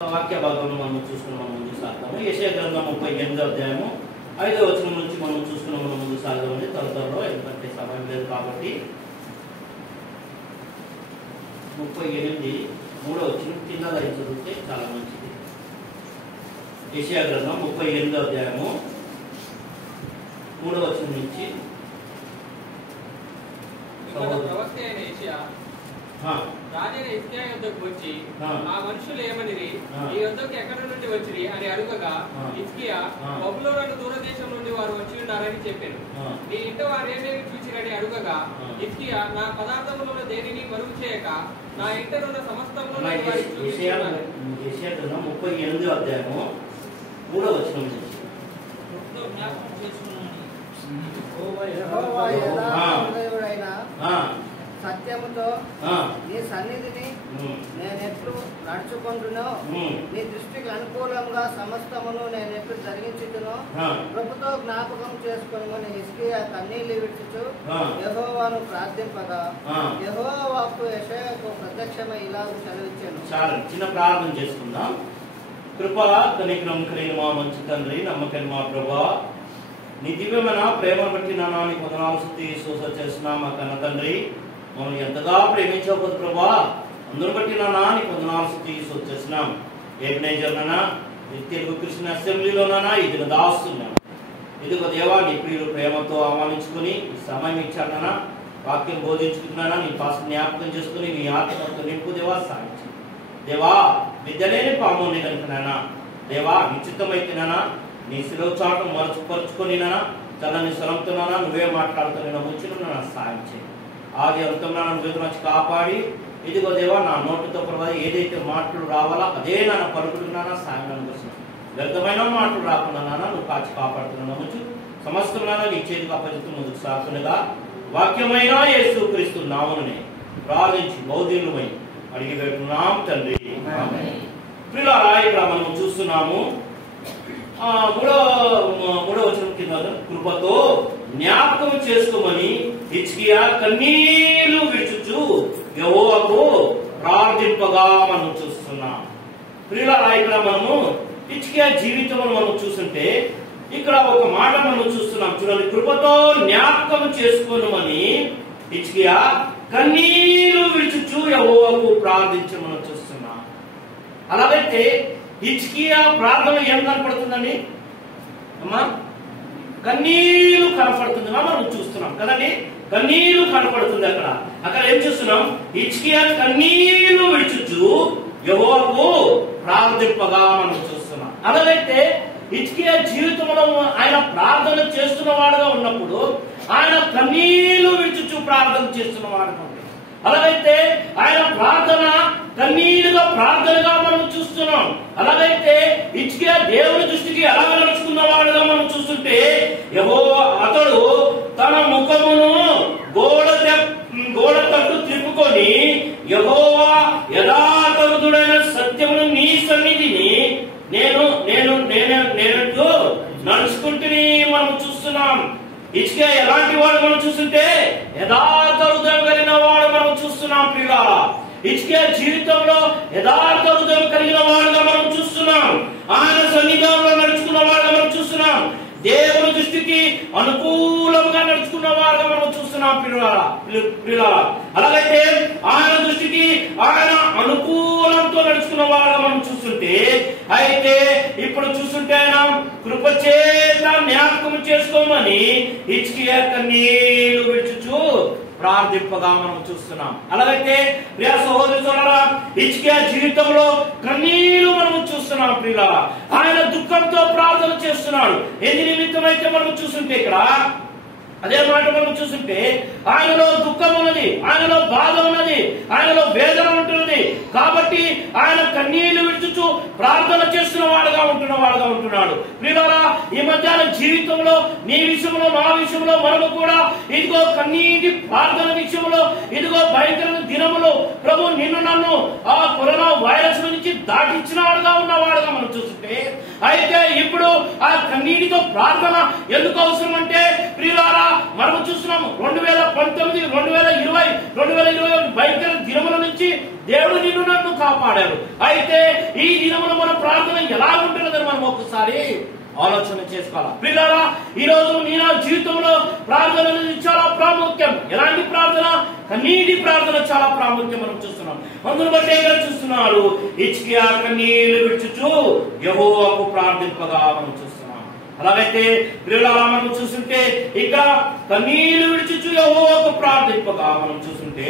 వాక్య భాగంలో మనం చూసుకున్న ముందు సాగుతాము. యెషయా గ్రంథం 38వ అధ్యాయము 5వ వచనం నుంచి మనం చూసుకున్న ముందు సాగుదామండి త్వరలో, ఎందుకంటే సమయం లేదు కాబట్టి. 38 3వ వచనం కింద చదివితే చాలా మంచిది. యెషయా గ్రంథం 38వ అధ్యాయము 3వ వచనం నుంచి ప్రవక్త అయిన యెషయా రాజైన హిజ్కియా యొద్దకు వచ్చి, ఆ మనుషులు ఏమనిరి, ఈ యొద్దకు ఎక్కడి నుండి వచ్చిరి అని అడుగగా, హిజ్కియా, బబులోను దూరదేశం నుండి వారు వచ్చి ఉన్నారని చెప్పాను. నీ ఇంట వారు ఏమేమి చూసిరని అడుగగా, హిజ్కియా, నా పదార్థములలో దేనిని మరుగు చేయక నా ఇంట ఉన్న సమస్తమును వారికి చూపించున్నాను. యెషయా గ్రంథం 38వ అధ్యాయము 3వ వచనం నుంచి సత్యముతో నీ సన్నిధిని నేనెట్లు నడుచుకుంటునో, నీ దృష్టికి అనుకూలంగా సమస్తమును నేనెట్లు జరిగించుతునో ప్రభుతో జ్ఞాపకం చేసుకుని హిజ్కియా కన్నీళ్లు విడుచుచు యెహోవాను ప్రార్థింపగా, యెహోవా వాక్కు యెషయాకు ప్రత్యక్షమై ఇలాగ సెలవిచ్చాను. చాలా చిన్న ప్రార్థన చేసుకుందాం. కృప కనికరం కలిగిన మా మంచి తండ్రి, నమ్మకం మా ప్రభా, నీ దివ్యమైన ప్రేమ బట్టి నాని పదనాలు స్తుతి సోస చేస్తున్నా మా కన్న తండ్రి. మమ్మల్ని ఎంతగా ప్రేమించకపోతే ప్రభా, అందరూ బట్టి నాని పదనాలు స్తుతి సోస చేస్తున్నాం. ఏబినేజర్నా తెలుగు క్రిస్టియన్ అసెంబ్లీలోనా ఇది దాస్తున్నాం. ఇదిగో దేవా, నీ ప్రియులు ప్రేమతో ఆహ్వానించుకుని ఈ సమయం ఇచ్చానన్నా, వాక్యం బోధించుకుంటున్నానా, నీ పాస్ జ్ఞాపకం చేసుకుని నీ ఆత్మతో నింపు దేవా, సాగించు దేవా. విద్యలేని పాముని కనుకనా దేవా, నిశ్చితమైతేనా నీ శిలువ చాటు మరచుపరుచుకొనినా, చల్లని స్వరంతోనా నువ్వే మాట్లాడుతున్నా ముచ్చును సాయం చేయి. ఆది అంతంలో నువ్వు మంచి కాపాడి, ఇదిగో దేవా, నా నోటితో ప్రభావ ఏదైతే మాటలు రావాలా అదే నన్ను పలుకుతున్నానా సాయం అనుకోసం. వ్యర్థమైన మాటలు రాకుండా నువ్వు కాచి కాపాడుతున్నా ముచ్చు సమస్తమైన నీ చేతికి అప్పచెప్తూ ముందుకు సాగుతుండగా, వాక్యమైన యేసుక్రీస్తు నామమునే ప్రార్థించి బౌద్ధులమై అడిగి పెట్టున్నాం తండ్రి. ప్రియులారా, ఇక్కడ మనం చూస్తున్నాము మూడో వచనం కింద, కృపతో జ్ఞాపకం చేసుకోమని హిజ్కియా కన్నీళ్లు విడుచుచు యెహోవాకు ప్రార్థింపగా మనం చూస్తున్నాం. ప్రియులారా, ఇక్కడ మనము హిజ్కియా జీవితం మనం చూస్తుంటే ఇక్కడ ఒక మాట మనం చూస్తున్నాం. చూడండి, కృపతో జ్ఞాపకం చేసుకోమని హిజ్కియా కన్నీళ్లు విడుచుచు యెహోవాకు ప్రార్థించమని చూస్తున్నాం. అలాగైతే హిజ్కియా ప్రార్థన ఏం కనపడుతుందండి అమ్మా? కన్నీళ్లు కనపడుతుంది మనం చూస్తున్నాం కదండి. కన్నీళ్లు కనపడుతుంది. అక్కడ ఏం చూస్తున్నాం? హిజ్కియా కన్నీళ్లు విడుచుచు యెహోవాకు ప్రార్థింపగా మనం చూస్తున్నాం. అలాగైతే హిజ్కియా జీవితంలో ఆయన ప్రార్థన చేస్తున్న వాడుగా ఉన్నప్పుడు ఆయన కన్నీళ్లు విడుచుచు ప్రార్థన చేస్తున్న వాడుగా ఉంది. అలాగైతే ఆయన ప్రార్థన కన్నీళ్లుగా ప్రార్థనగా మనం చూస్తున్నాం. అలాగైతే హిజ్కియా దేవుని దృష్టికి ఎలా నడుచుకున్న వాడుగా మనం చూస్తుంటే, యెహోవా అతడు తన ముఖమును గోడ తట్టు తిప్పుకొని, యెహోవా యథార్థుడైన సత్యమును నీ సన్నిధిని నేను నడుచుకుంటుని మనం చూస్తున్నాం. హిజ్కియా ఎలాంటి వాడు మనం చూస్తుంటే యథార్థ హృదయం కలిగిన వాడు మనం చూస్తున్నాం. ప్రియులారా, హిజ్కియా జీవితంలో యథార్థ హృదయం కలిగిన వాడుగా మనం చూస్తున్నాం. ఆయన సన్నిధానంలో నడుచుకున్న వాడుగా మనం చూస్తున్నాం. దేవుని దృష్టికి అనుకూలంగా నడుచుకున్న వాడుగా మనం చూస్తున్నాం. ప్రియులారా, అలాగైతే ఆయన దృష్టికి ఆయన అనుకూలంతో నడుచుకున్న వాడుగా మనం చూస్తుంటే, అయితే ఇప్పుడు చూస్తుంటే ఆయన కృపచేత జ్ఞాపకం చేసుకోమని హిజ్కియా కన్నీళ్లు విడుచుచు ప్రార్థింపగా మనం చూస్తున్నాం. అలాగైతే ప్రియ సహోదరి సోదరులారా, హిజ్కియా జీవితంలో కన్నీళ్లు మనం చూస్తున్నాం. ప్రియులారా, ఆయన దుఃఖంతో ప్రార్థన చేస్తున్నాడు. ఎందు నిమిత్తమైతే మనం చూస్తుంటే ఇక్కడ అదే మాట మనం చూస్తుంటే ఆయనలో దుఃఖం ఉన్నది, ఆయనలో బాధ ఉన్నది, ఆయనలో వేదన ఉంటున్నది. కాబట్టి ఆయన కన్నీళ్లు విడుచుచు ప్రార్థన చేస్తున్న వాడుగా ఉంటున్నాడు. ప్రియులారా, ఈ మధ్యాహ్న జీవితంలో నీ విషయంలో నా విషయంలో మనము కూడా ఇదిగో కన్నీటి ప్రార్థన విషయంలో ఇదిగో భయంకరమైన దినములో ప్రభు నిన్ను నన్ను ఆ కరోనా వైరస్ నుంచి దాటించిన వాడుగా ఉన్నవాడుగా మనం చూస్తుంటే, అయితే ఇప్పుడు ఆ కన్నీటితో ప్రార్థన ఎందుకు అవసరం అంటే ప్రియులారా, మనం చూస్తున్నాము 2019, 2020 భయంకర దినముల నుంచి దేవుడు నిన్ను నన్ను కాపాడాడు. అయితే ఈ దినమున మన ప్రార్థన ఎలా ఉంటున్నదని మనం ఒక్కసారి ఆలోచన చేసుకోవాలి. ప్రియులారా, ఈ రోజు నీ నా జీవితంలో ప్రార్థన అనేది చాలా ప్రాముఖ్యం. ఎలాంటి ప్రార్థన? కన్నీటి ప్రార్థన చాలా ప్రాముఖ్యం మనం చూస్తున్నాం. అందును బట్టి ఇక్కడ చూస్తున్నారు, హిజ్కియా కన్నీళ్లు విడుచుచు యెహోవాకు ప్రార్థింపగా మనం చూస్తున్నాం. అలాగైతే ప్రియులారా, మనం చూస్తుంటే ఇక్కడ కన్నీళ్లు విడుచుచు యెహోవాకు ప్రార్థింపగా మనం చూస్తుంటే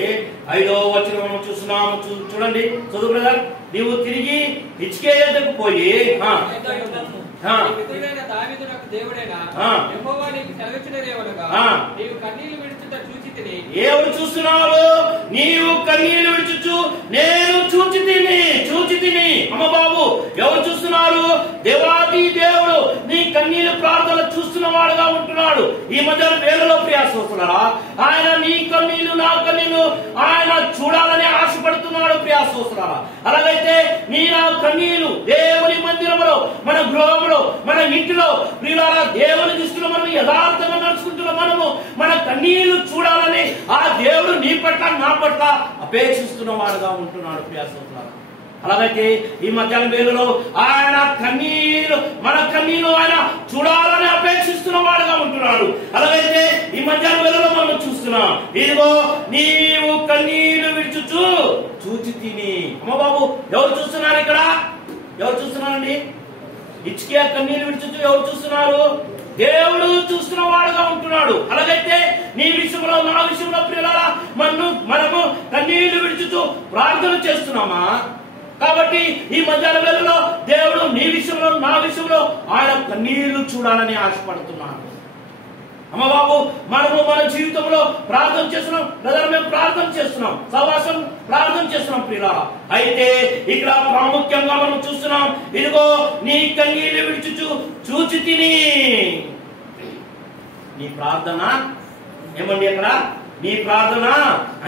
5వ వచనం మనం చూస్తున్నాము. చూడండి, చదువు బ్రదర్. నీవు తిరిగి హిజ్కియా యొద్దకు పోయి ఎవరు చూస్తున్నావు? నీవు కన్నీళ్లు విడుచుచు నేను చూచి తిని. అమ్మ బాబు, ఎవరు చూస్తున్నారు? దేవాది దేవుడు నీ కన్నీళ్లు ప్రార్థన చూస్తున్న వాడుగా ఉంటున్నాడు. ఈ మధ్య వేళలో ప్రియాసోస్తున్నారా, ఆయన నీ కన్నీళ్లు నా కన్నీళ్లు ఆయన చూడాలని ఆశపడుతున్నాడు ప్రియాసోస్తున్నారా. అలాగైతే నీ నా కన్నీళ్లు దేవుని మందిరంలో, మన గృహంలో, మన ఇంటిలో ప్రియులారా, దేవుని దృష్టిలో మనం యథార్థంగా నడుచుకుంటున్న మనము మన కన్నీళ్లు చూడాలని ఆ దేవుడు నీ పట్ల నా పట్ల అపేక్షిస్తున్న వాడుగా ఉంటున్నాడు ప్రియాసోస్తున్నారా. అలాగైతే ఈ మధ్యాహ్నం వేళలో ఆయన కన్నీరు, మన కన్నీరు ఆయన చూడాలని అపేక్షిస్తున్న వాడుగా ఉంటున్నాడు. అలాగైతే ఈ మధ్యాహ్నం వేళలో మనం చూస్తున్నాం, ఇదిగో నీవు కన్నీరు విడుచుచు చూచి తిని. అమ్మ బాబు, ఎవరు చూస్తున్నారు ఇక్కడ? ఎవరు చూస్తున్నారండి? హిజ్కియా కన్నీరు విడుచుచు ఎవరు చూస్తున్నారు? దేవుడు చూస్తున్న వాడుగా ఉంటున్నాడు. అలాగైతే నీ విషయంలో, నా విషయంలో ప్రియులారా, మనము కన్నీళ్లు విడుచుచు ప్రార్థన చేస్తున్నామా? కాబట్టి ఈ మధ్యాహ్న వేళలో దేవుడు నీ విషయంలో, నా విషయంలో ఆయన కన్నీళ్లు చూడాలని ఆశపడుతున్నాడు. అమ్మ బాబు, మనము మన జీవితంలో ప్రార్థన చేస్తున్నాం కదా, మేము ప్రార్థన చేస్తున్నాం, సహవాసం ప్రార్థన చేస్తున్నాం ప్రియులారా. అయితే ఇక్కడ ప్రాముఖ్యంగా మనం చూస్తున్నాం, ఇదిగో నీ కన్నీళ్లు విడుచుచు చూచి తిని. నీ ప్రార్థన ఏమండి? అక్కడ నీ ప్రార్థన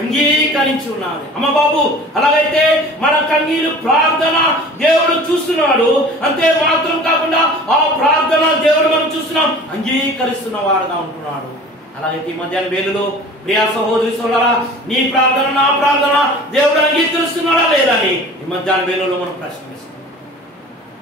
అంగీకరించి ఉన్నది. అమ్మ బాబు, అలాగైతే మన కన్నీరు ప్రార్థన దేవుడు చూస్తున్నాడు. అంతే మాత్రం కాకుండా ఆ ప్రార్థన దేవుడు మనం చూస్తున్నాం, అంగీకరిస్తున్న వాడుగా ఉంటున్నాడు. అలాగైతే ఈ మధ్యాహ్న వేళలో ప్రియా సహోదరి సోదరా, నీ ప్రార్థన నా ప్రార్థన దేవుడు అంగీకరిస్తున్నాడా లేదా అని ఈ మధ్యాహ్న వేళలో మనం ప్రశ్నిస్తున్నాం.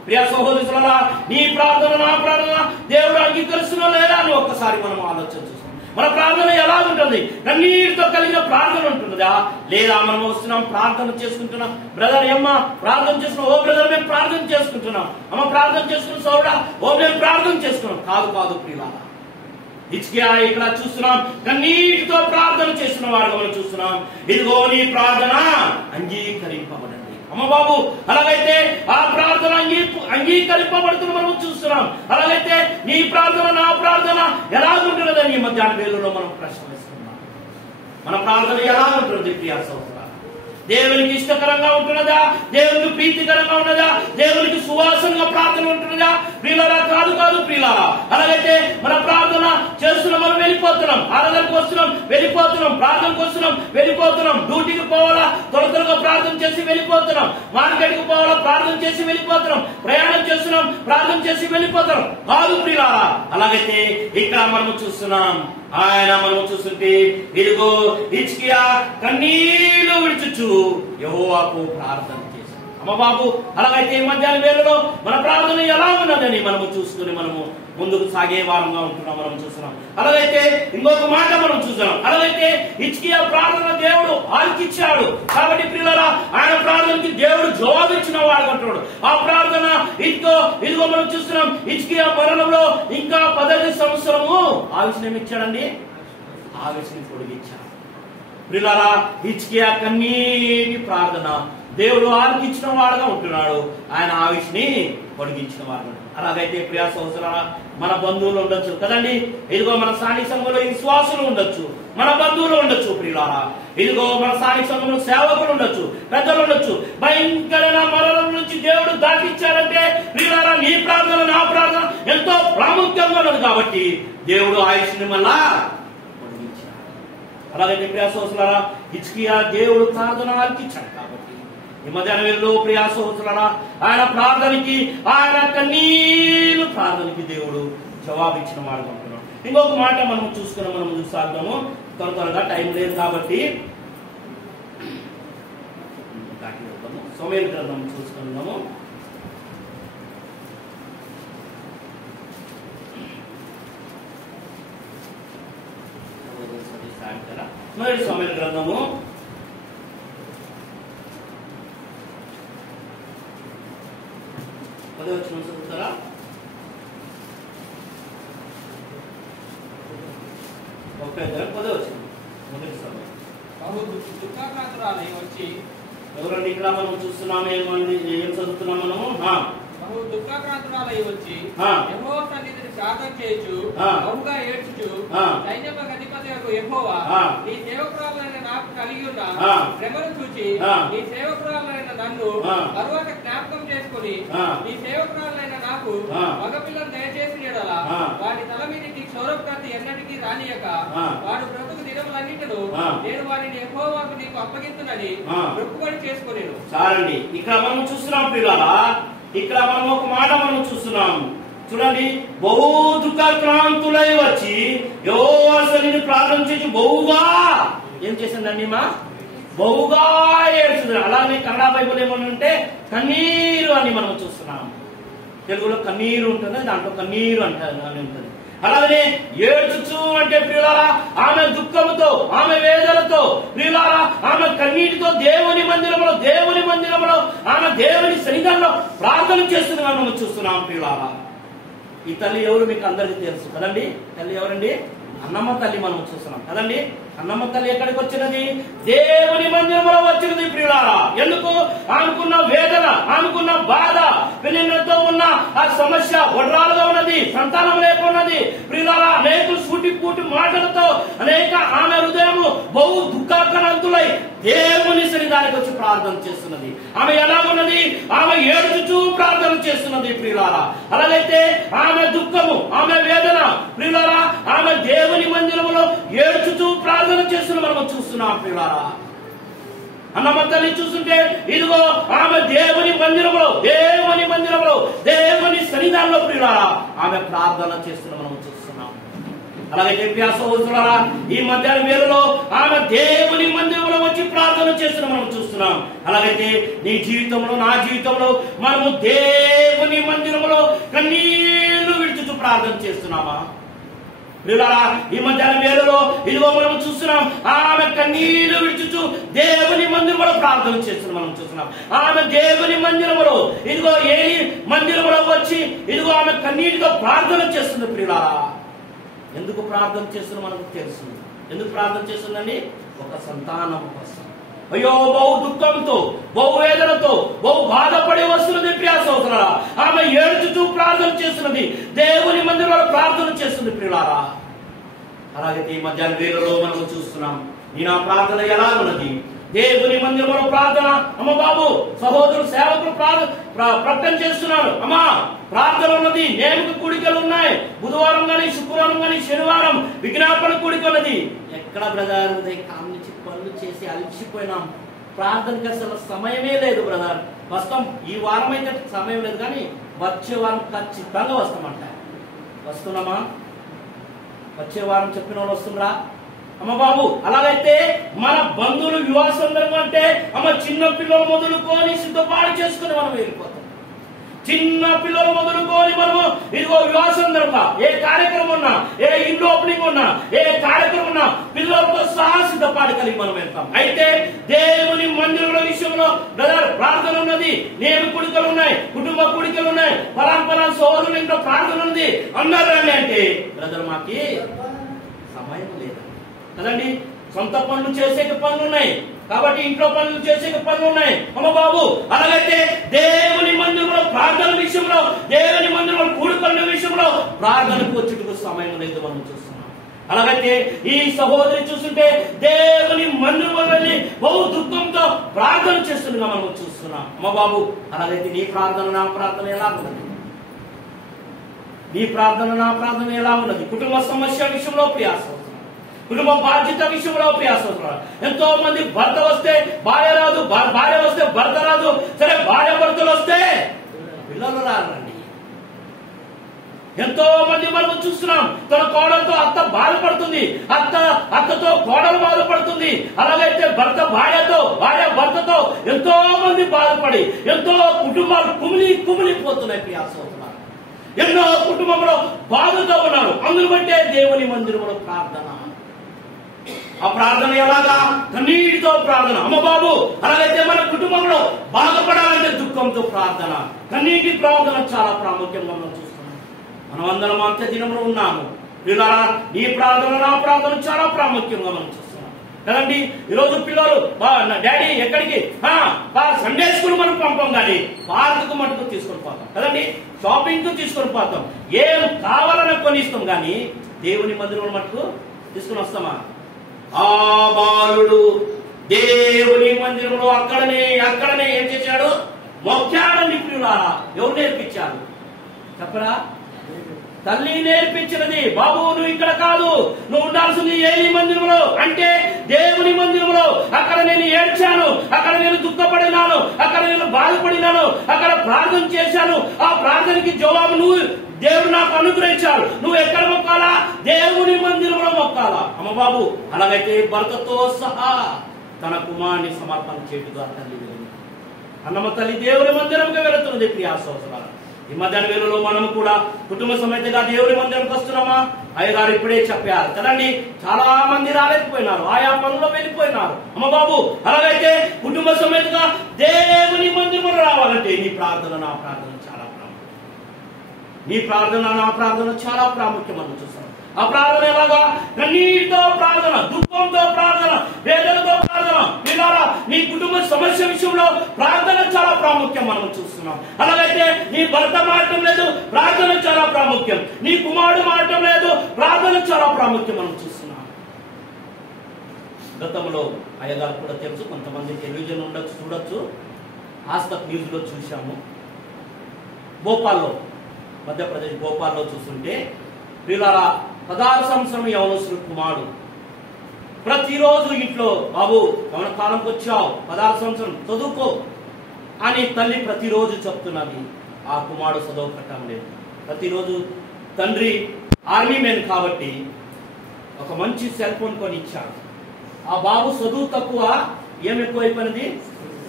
ప్రియా సహోదరి సోదరా, నీ ప్రార్థన నా ప్రార్థన దేవుడు అంగీకరిస్తున్నా లేదా అని ఒక్కసారి మనం ఆలోచన చేస్తాం. మన ప్రార్థన ఎలా ఉంటుంది? కన్నీటితో కలిగిన ప్రార్థన ఉంటుందా, లేదా మనం వస్తున్నాం ప్రార్థన చేసుకుంటున్నాం, బ్రదర్ ఏమ్మా ప్రార్థన చేసుకున్నాం, ఓ బ్రదర్ మేము ప్రార్థన చేసుకుంటున్నాం, అమ్మ ప్రార్థన చేసుకున్న సోదరా ఓ మేము ప్రార్థన చేసుకున్నాం. కాదు ప్రియులారా, హిజ్కియా ఇక్కడ చూస్తున్నాం, కన్నీటితో ప్రార్థన చేస్తున్న వాడు మనం చూస్తున్నాం. ఇదిగో నీ ప్రార్థన అంగీకరింపబడండి. అమ్మ బాబు, అలాగైతే ఆ ప్రార్థన అంగీకరింపబడుతున్న మనం చూస్తున్నాం. అలాగైతే నీ ప్రార్థన నా ప్రార్థన ఎలా ఉంటున్నదని ఈ మధ్యాహ్న వేళలో మనం ప్రశ్నిస్తున్నాం. మన ప్రార్థన ఎలా ఉంటుంది ప్రియా సహోదరా? దేవునికి ఇష్టకరంగా ఉంటున్నదా? దేవునికి ప్రీతికరంగా ఉన్నదా? దేవునికి సువాసనగా ప్రార్థన ఉంటున్నదా? ప్రియులారా, కాదు ప్రియులారా. అలాగైతే మన ప్రార్థన చేస్తున్నాం, మనం వెళ్ళిపోతున్నాం, ఆరాధనకు వస్తున్నాం వెళ్ళిపోతున్నాం, ప్రార్థనకు వస్తున్నాం వెళ్ళిపోతున్నాం, డ్యూటీకి పోవాలా త్వరగా ప్రార్థన చేసి వెళ్ళిపోతున్నాం, మార్కెట్కి పోవాలా ప్రార్థన చేసి వెళ్ళిపోతున్నాం, ప్రయాణం చేస్తున్నాం ప్రార్థన చేసి వెళ్ళిపోతున్నాం. కాదు ప్రియులారా. అలాగైతే ఇక్కడ మనం చూస్తున్నాం, ఆయన మనం చూస్తుంటే ఇదిగో హిజ్కియా కన్నీళ్లు విడుచుచు యెహోవాకు ప్రార్థన చేశాడు. అమ్మ బాబు, అలాగైతే ఈ మధ్యాహ్న వేళలో మన ప్రార్థన ఎలా ఉన్నదని మనము చూసుకుని మనము ముందుకు సాగే వారంగా ఉంటున్నాం మనం చూస్తున్నాం. అలాగైతే ఇంకొక మాట మనం చూస్తున్నాం, అలాగైతే హిజ్కియా ప్రార్థన దేవుడు ఆలకించాడు. కాబట్టి ప్రియులారా, ఆయన ప్రార్థనకి దేవుడు జవాబిచ్చిన వాడు అంటున్నాడు. ఆ ప్రార్థన ఇదిగో మనం చూస్తున్నాం, హిజ్కియా మరణంలో ఇంకా 15 సంవత్సరము ఆయుష్యం ఇచ్చాడండి, ఆయుష్ని పొడిగించాడు. ప్రియులారా, హిజ్కియా కన్నీటి ప్రార్థన దేవుడు ఆలకించిన వాడుగా ఉంటున్నాడు, ఆయన ఆయుష్ని పొడిగించిన వాడు. అలాగైతే ప్రియా సహోదరులారా, మన బంధువులు ఉండొచ్చు కదండి, ఇదిగో మన స్థానిక సంఘంలో విశ్వాసులు ఉండొచ్చు, మన బంధువులు ఉండొచ్చు ప్రియులారా, ఇదిగో మన స్థానిక సంఘంలో సేవకులు ఉండొచ్చు, పెద్దలు ఉండొచ్చు. భయంకరమైన మరణం నుంచి దేవుడు దాటించాడంటే ప్రియులారా, నీ ప్రార్థన నా ప్రార్థన ఎంతో ప్రాముఖ్యంగా ఉన్నది. కాబట్టి దేవుడు ఆయుష్ని మళ్ళా పొడిగించాడు. అలాగైతే ప్రియా సహోదరులారా, హిజ్కియా దేవుడు ప్రార్థన ఆలకించాడు. కాబట్టి ఈ మధ్యాహ్న వేళలో ప్రియా సహోదరులారా, ఆయన ప్రార్థనకి, ఆయన కన్నీళ్లు ప్రార్థనకి దేవుడు జవాబిచ్చిన వాడు అంటున్నాం. ఇంకొక మాట మనం చూసుకున్నాం, మనం ముందుకు సాగుతాము, త్వరగా టైం లేదు కాబట్టి సమూయేలు గ్రంథం చూసుకుందాము. మొదటి సమూయేలు గ్రంథము 10వ వచనం చదువుతారా? ఓకే, 10వ వచనం మొదటి సమూయేలు. బహు దుఃఖాక్రాంతురాలై వచ్చి, ఎవరండి ఇక్కడ మనం చూస్తున్నాము? ఏం చదువుతున్నాం మనము? బహు దుఃఖాక్రాంతురాలై వచ్చి యెహోవా సన్నిధిని ప్రార్థన చేయొచ్చు, బహుగా ఏడ్చుచు, సైన్యములకు అధిపతి యెహోవా నీ సేవకురాలైన నాకు కలిగి ఉన్న శ్రమను చూచి నీ సేవకురాలైన నన్ను తరువాత జ్ఞాపకం చేసుకుని నీ సేవకురాలైన నాకు మగపిల్లను దయచేసి ఎడలా వాడి తల మీదకి క్షౌరప్రాంతి ఎన్నటికీ రానియక వాడు బ్రతుకు దినములన్నిటిలో నేను వాడిని యెహోవాకు నీకు అప్పగిస్తున్నని మొక్కుబడి చేసుకునేను. చాలండి. ఇక్కడ మనం చూస్తున్నాం పిల్లలా, ఇక్కడ మనం ఒక మాట మనం చూస్తున్నాం. చూడండి, బహు దుఃఖాక్రాంతులై వచ్చి యెహోవా సన్నిధిని ప్రార్థన చేసి బహుగా ఏం చేసిందండి? బహుగా ఏడ్చింది. అలాగే కన్నడ బైబుల్ ఏమనంటే కన్నీరు అని మనం చూస్తున్నాం. తెలుగులో కన్నీరు ఉంటుంది, దాంట్లో కన్నీరు అంటారు అని ఉంటుంది. అలాగనే ఏడ్చుచు అంటే ప్రియులారా ఆమె దుఃఖముతో, ఆమె వేదనతో, ప్రియులారా ఆమె కన్నీటితో దేవుని మందిరంలో ఆమె దేవుని సన్నిధానంలో ప్రార్థన చేస్తున్న మనం చూస్తున్నాం. ప్రియులారా, ఈ తల్లి ఎవరు మీకు అందరికీ తెలుసు కదండి. తల్లి ఎవరండి? అన్నమ్మ తల్లి మనం చూస్తున్నాం కదండి. అన్నమ్మ తల్లి ఎక్కడికి వచ్చినది? దేవుని మందిరంలో వచ్చినది. ప్రియులారా, ఎందుకు? ఆమెకున్న వేదన, ఆమెకున్న బాధ, పిల్లలతో ఉన్న ఆ సమస్య వడ్రాలుగా ఉన్నది, సంతానం లేకున్నది. ప్రియులారా, అనేక సూటిపూటి మాటలతో అనేక ఆమె హృదయము బహు దుఃఖాక్రాంతులై దేవుని సన్నిధానికి వచ్చి ప్రార్థన చేస్తున్నది. ఆమె ఎలాగున్నది? ఆమె ఏడుచుచూ ప్రార్థన చేస్తున్నది. ప్రియులారా, అలాగైతే ఆమె దుఃఖము, ఆమె వేదన, ప్రియులారా ఆమె దేవుని మందిరంలో ఏడుచుచూ ప్రార్థన చేస్తున్న మనం చూస్తున్నాం. ప్రియులారా, అన్నమ్మ తల్లి చూస్తుంటే ఇదిగో ఆమె దేవుని మందిరంలో దేవుని సన్నిధానంలో ప్రియులారా ఆమె ప్రార్థన చేస్తున్న మనం చూస్తున్నాం. అలాగే సహోదరులారా, ఈ మధ్యాహ్నం వేళలో ఆమె దేవుని మందిరంలో వచ్చి ప్రార్థన చేస్తున్న మనం చూస్తున్నాం. అలాగైతే నీ జీవితంలో, నా జీవితంలో మనము దేవుని మందిరంలో కన్నీళ్లు విడుచుతూ ప్రార్థన చేస్తున్నామా? ప్రియులారా, ఈ మధ్యాహ్నం వేళలో ఇదిగో మనం చూస్తున్నాం ఆమె కన్నీళ్లు విడుచుచు దేవుని మందిరంలో ప్రార్థన చేస్తున్నాం మనం చూస్తున్నాం. ఆమె దేవుని మందిరంలో ఇదిగో ఏ మందిరంలో వచ్చి ఇదిగో ఆమె కన్నీటితో ప్రార్థన చేస్తుంది. ప్రియులారా, ఎందుకు ప్రార్థన చేస్తున్నా మనకు తెలుసు. ఎందుకు ప్రార్థన చేస్తుందండి? ఒక సంతానం కోసం. అయ్యో, బహు దుఃఖంతో, బహు వేదనతో, బహు బాధపడి వస్తున్నది. ప్రియ సోదరులారా, ఆమె ఏడుచుతూ ప్రార్థన చేస్తున్నది, దేవుని మందిరంలో ప్రార్థన చేస్తుంది. ప్రియులారా, అలాగే ఈ మధ్యాహ్నం వేళలో మనం చూస్తున్నాం నీ నా ప్రార్థన ఎలా ఉన్నది? దేవుని మందిరంలో ప్రార్థన. అమ్మ బాబు, సహోదరు సేవకులు ప్రకటన చేస్తున్నారు. అమ్మా, ప్రార్థన ఉన్నది, నేమక కూడికలు ఉన్నాయి. బుధవారం గాని, శుక్రవారం గాని, శనివారం విజ్ఞాపన కూడిక ఉన్నది. ఎక్కడ బ్రదర్ కామ్ నుంచి పనులు చేసి అలసిపోయినాం, ప్రార్థనకి అసలు సమయమే లేదు బ్రదర్. వస్తాం, ఈ వారం అయితే సమయం లేదు కానీ వచ్చే వారం ఖచ్చితంగా వస్తామంట. వస్తున్నామా? వచ్చే వారం చెప్పిన వాళ్ళు వస్తుండ్రా? అమ్మ బాబు, అలాగైతే మన బంధువులు వివాహ సందర్భం అంటే అమ్మ చిన్న పిల్లలు మొదలుకొని సిద్ధపాటు చేసుకుని మనం వెళ్ళిపోతాం. చిన్న పిల్లలు మొదలుకొని మనము ఇదిగో వివాహ సందర్భం ఏ కార్యక్రమం ఉన్నా, ఏ ఇంట్లో ఓపెనింగ్ ఉన్నా, ఏ కార్యక్రమం ఉన్నా పిల్లలతో సహా సిద్ధపాటు కలిగి మనం వెళ్తాం. అయితే దేవుని మందిరంలో విషయంలో బ్రదర్ ప్రార్థన ఉన్నది, నేమ కూడికలు ఉన్నాయి, కుటుంబ కూడికలు ఉన్నాయి, పరాంపరా సోదరులు ఇంట్లో ప్రార్థన ఉంది అన్నారు అంటే బ్రదర్ మాకి సమయం లేదు కదండి. సొంత పనులు చేసే పనులు ఉన్నాయి కాబట్టి ఇంట్లో పనులు చేసే పనులు ఉన్నాయి. అమ్మ బాబు, అలాగైతే దేవుని మందిరంలో ప్రార్థన విషయంలో, దేవుని మందిరంలో కూడుకున్న విషయంలో ప్రార్థనకు వచ్చేటకు సమయం లేదు మనం చూస్తున్నాం. అలాగైతే ఈ సహోదరి చూస్తుంటే దేవుని మందిరంలో వెళ్ళి బహు దుఃఖంతో ప్రార్థన చేస్తుండగా మనం చూస్తున్నాం. అమ్మ బాబు, అలాగైతే నీ ప్రార్థన నా ప్రార్థన ఎలా ఉన్నది? నీ ప్రార్థన నా ప్రార్థన ఎలా ఉన్నది? కుటుంబ సమస్య విషయంలో ప్రయాసం, కుటుంబ బాధ్యత విషయంలో ప్రయాసం. ఎంతో మంది భర్త వస్తే భార్య రాదు, భార్య వస్తే భర్త రాదు. సరే, భార్య భర్తలు వస్తే పిల్లలు రారండి. ఎంతో మంది మనం చూస్తున్నాం. తన కోడలతో అత్త బాధపడుతుంది, అత్తతో కోడలు బాధపడుతుంది. అలాగైతే భర్త భార్యతో, భార్య భర్తతో ఎంతో మంది బాధపడి ఎంతో కుటుంబాలు కుమిలిపోతున్నాయి. ప్రియాసోదరులారా, ఎన్నో కుటుంబంలో బాధతో ఉన్నారు. అందును బట్టే దేవుని మందిరంలో ప్రార్థన. ఆ ప్రార్థన ఎలాగా? కన్నీటితో ప్రార్థన. అమ్మ బాబు, అలాగైతే మన కుటుంబంలో బాధపడాలంటే దుఃఖంతో ప్రార్థన, కన్నీటి ప్రార్థన చాలా ప్రాముఖ్యంగా మనం చూస్తున్నాం. మనం అందరం అంత్య దినంలో ఉన్నాము. పిల్లరా, ఈ ప్రార్థన నా ప్రార్థన చాలా ప్రాముఖ్యంగా మనం చూస్తున్నాం కదండి. ఈరోజు పిల్లలు డాడీ ఎక్కడికి సండే స్కూల్ మనం పంపం, కానీ పార్కు మటుకు తీసుకొని పోతాం కదండి, షాపింగ్ కు తీసుకొని పోతాం, ఏం కావాలని కొనిస్తాం, కానీ దేవుని మందిరంలో మటుకు తీసుకుని వస్తామా? ఆ బాలుడు దేవుని మందిరంలో అక్కడనే ఏం చేశాడు? మొక్కాడని. ప్రియులారా, ఎవరు నేర్పించారు చెప్పరా? తల్లి నేర్పించినది. బాబు, నువ్వు ఇక్కడ కాదు, నువ్వు ఉండాల్సింది ఏలి మందిరంలో, అంటే దేవుని మందిరంలో. అక్కడ నేను ఏడ్చాను, అక్కడ నేను దుఃఖపడినాను, అక్కడ నేను బాధపడినాను, అక్కడ ప్రార్థన చేశాను. ఆ ప్రార్థనకి జవాబు నువ్వు దేవుడు నాకు అనుగ్రహించాడు. నువ్వు ఎక్కడ మొక్కాలా? దేవుని మందిరంలో మొక్కాలా. అమ్మ బాబు, అలాగైతే భర్తతో సహా తన కుమారుని సమర్పణ చేటుగా తల్లి వెళ్ళింది. అన్నమ్మ తల్లి దేవుని మందిరంగా వెళుతున్నది. ప్రియాసోదరులారా, ఈ మధ్యాహ్న వేళలో మనం కూడా కుటుంబ సమేతంగా దేవుని మందిరంకి వస్తున్నామా? అయ్యగారు ఇప్పుడే చెప్పారు కదండి, చాలా మంది రాలేకపోయినారు, ఆయా పనుల్లో వెళ్ళిపోయినారు. అమ్మ బాబు, అలాగైతే కుటుంబ సమేతంగా దేవుని మందిరంలో రావాలంటే నీ ప్రార్థన నా ప్రార్థన చాలా ప్రాముఖ్యం. నీ ప్రార్థన నా ప్రార్థన చాలా ప్రాముఖ్యం మనం చూస్తాం. ఆ ప్రార్థన ఎలాగా? కన్నీటితో ప్రార్థన, దుఃఖంతో ప్రార్థన, వేదనతో ప్రార్థన. పిల్లరా, నీ కుటుంబ సమస్య విషయంలో ప్రార్థన చాలా ప్రాముఖ్యం మనం చూస్తున్నాం. అలాగైతే నీ భర్త మారటం లేదు, ప్రార్థన చాలా ప్రాముఖ్యం. నీ కుమారుడు మారటం లేదు, ప్రార్థన చాలా ప్రాముఖ్యం మనం చూస్తున్నాం. గతంలో అయ్యగారు కూడా తెలుసు, కొంతమంది టెలివిజన్ చూడొచ్చు, ఆస్తక్ న్యూస్ లో చూశాము. భోపాల్లో, మధ్యప్రదేశ్ భోపాల్లో చూస్తుంటే పిల్లల 16 సంవత్సరం యవనస్తుడు కుమారుడు ప్రతిరోజు ఇంట్లో, బాబు యవన కాలంకి వచ్చావు, 16 సంవత్సరం చదువుకో అని తల్లి ప్రతిరోజు చెప్తున్నది. ఆ కుమారుడు చదువుకట్టం లేదు. ప్రతిరోజు తండ్రి ఆర్మీ మెన్ కాబట్టి ఒక మంచి సెల్ ఫోన్ కొని ఇచ్చాడు. ఆ బాబు చదువు తక్కువ, ఏం ఎక్కువైపోయినది?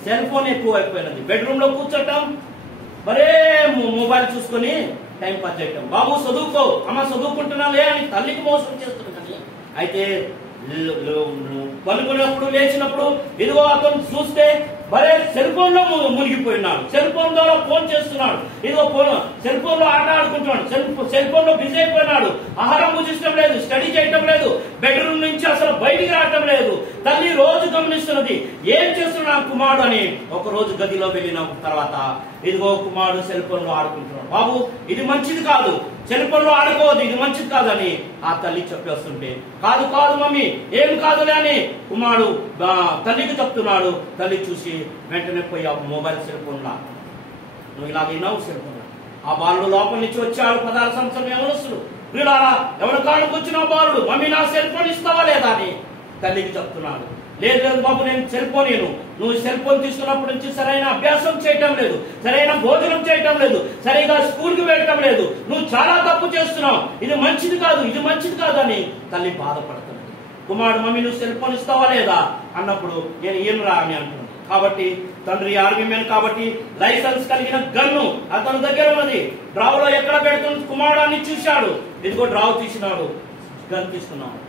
సెల్ ఫోన్ ఎక్కువైపోయినది. బెడ్రూమ్ లో కూర్చోటం, మరే మొబైల్ చూసుకొని టైం పాస్ చేయటం. బాబు చదువుకో, అమ్మ చదువుకుంటున్నాలే అని తల్లికి మోసం చేస్తున్నాను. అయితే పనుకున్నప్పుడు లేచినప్పుడు ఇదిగో అతను చూస్తే మరే సెల్ ఫోన్ లో మునిగిపోయినాడు, సెల్ ఫోన్ ద్వారా ఫోన్ చేస్తున్నాడు, ఇదిగో సెల్ ఫోన్ లో ఆట ఆడుకుంటున్నాడు, సెల్ ఫోన్ లో బిజీ అయిపోయినాడు. ఆహారం భుజించడం లేదు, స్టడీ చేయటం లేదు, బెడ్రూమ్ నుంచి అసలు బయటికి రావటం లేదు. తల్లి రోజు గమనిస్తున్నది, ఏం చేస్తున్నాడు కుమారుడు అని. ఒక రోజు గదిలో వెళ్ళిన తర్వాత ఇదిగో కుమారుడు సెల్ ఫోన్ లో ఆడుకుంటున్నాడు. బాబు, ఇది మంచిది కాదు, సెల్ ఫోన్ లో ఆడుకోవద్దు, ఇది మంచిది కాదని ఆ తల్లి చెప్పేస్తుంటే, కాదు కాదు మమ్మీ, ఏం కాదులే అని కుమారుడు తల్లికి చెప్తున్నాడు. తల్లి చూసి వెంటనే పోయి ఆ మొబైల్ సెల్ ఫోన్ లా, నువ్వు ఇలాగైనావు సెల్ ఫోన్. ఆ బాలుడు లోపల నుంచి వచ్చాడు, 16 సంవత్సరం యవనస్తుడు. వీళ్ళారా ఎవరి కాళ్ళకు వచ్చిన బాలుడు, మమ్మీ నా సెల్ ఫోన్ ఇస్తావా లేదా అని తల్లికి చెప్తున్నాడు. లేదు లేదు బాబు, నేను సెల్ ఫోన్ ఇవ్వను. నువ్వు సెల్ ఫోన్ తీసుకున్నప్పటి నుంచి సరైన అభ్యాసం చేయటం లేదు, సరైన భోజనం చేయటం లేదు, సరిగా స్కూల్ కి వెళ్ళటం లేదు, నువ్వు చాలా తప్పు చేస్తున్నావు, ఇది మంచిది కాదు, ఇది మంచిది కాదు అని తల్లి బాధపడుతున్నది. కుమారుడు, మమ్మీ నువ్వు సెల్ ఫోన్ ఇస్తావా లేదా అన్నప్పుడు, నేను ఏం రా అని అంటున్నాను. కాబట్టి తండ్రి ఆర్మీ మ్యాన్ కాబట్టి లైసెన్స్ కలిగిన గన్ను అతని దగ్గర ఉన్నది. డ్రావ్ లో ఎక్కడ పెడుతుంది కుమారుడాన్ని చూశాడు, ఇదిగో డ్రావ్ తీసినాడు, గన్ తీసుకున్నాడు.